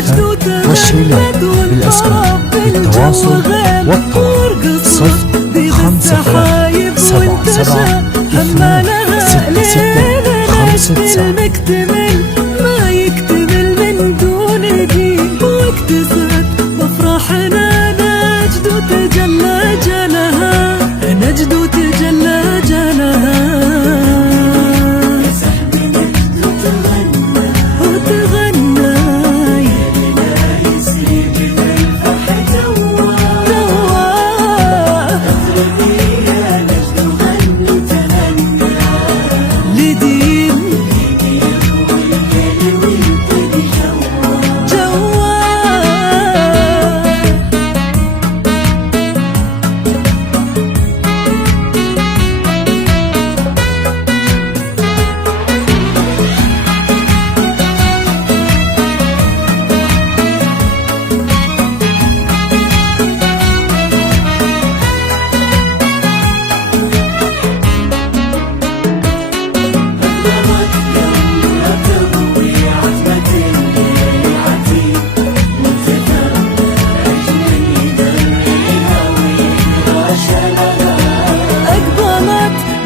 الزفاف والشيلات بالأسماء للتواصل والطلب 05777266567. ما يكتمل من دون دين واكتسب بافراحنا نجد وتجلى جلها، نجد وتجلى جلها.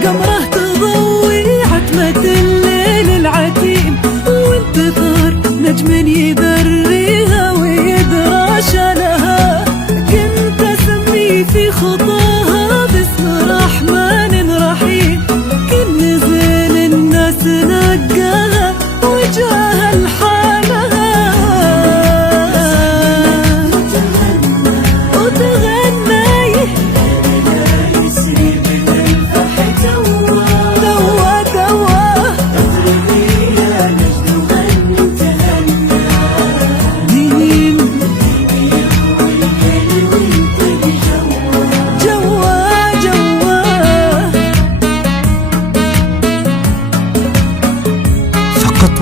قمره تضوي عتمة الليل العتيم، وانتظار نجم يبريها ويدرى شلها. كنت اسمي في خطاها باسم رحمن رحيم، كن نزل الناس نقاها وجاها لحالها وتغنى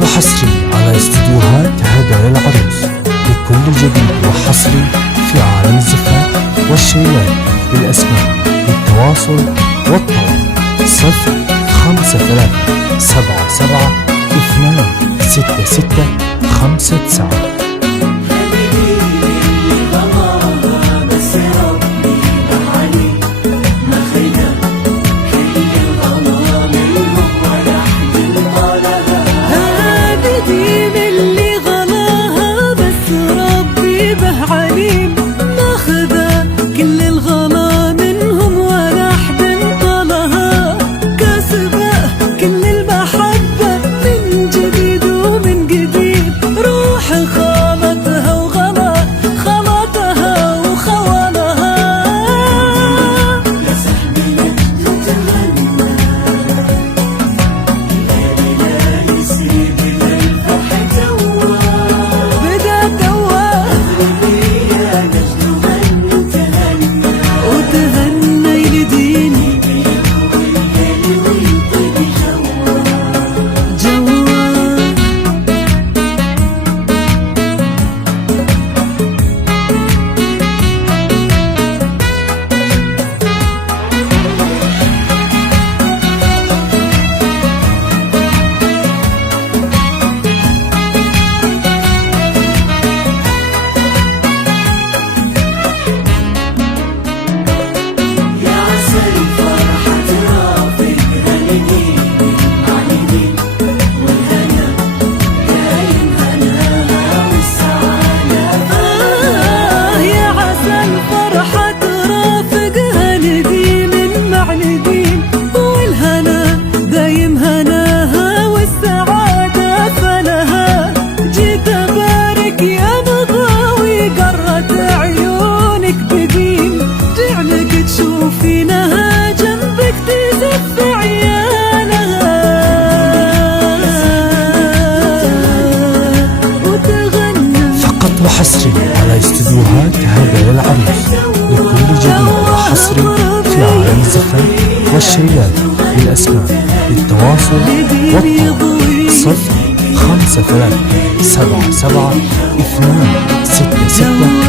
وحصري على استديوهات هدايا العروس بكل جديد وحصري في عالم الزفاف والشيلات بالأسماء للتواصل والطلب 05777266567. وحصري على استديوهات هدايا العروس لكل جديد وحصري في عالم الزفاف والشيلات بالأسماء للتواصل والطلب 05377266567.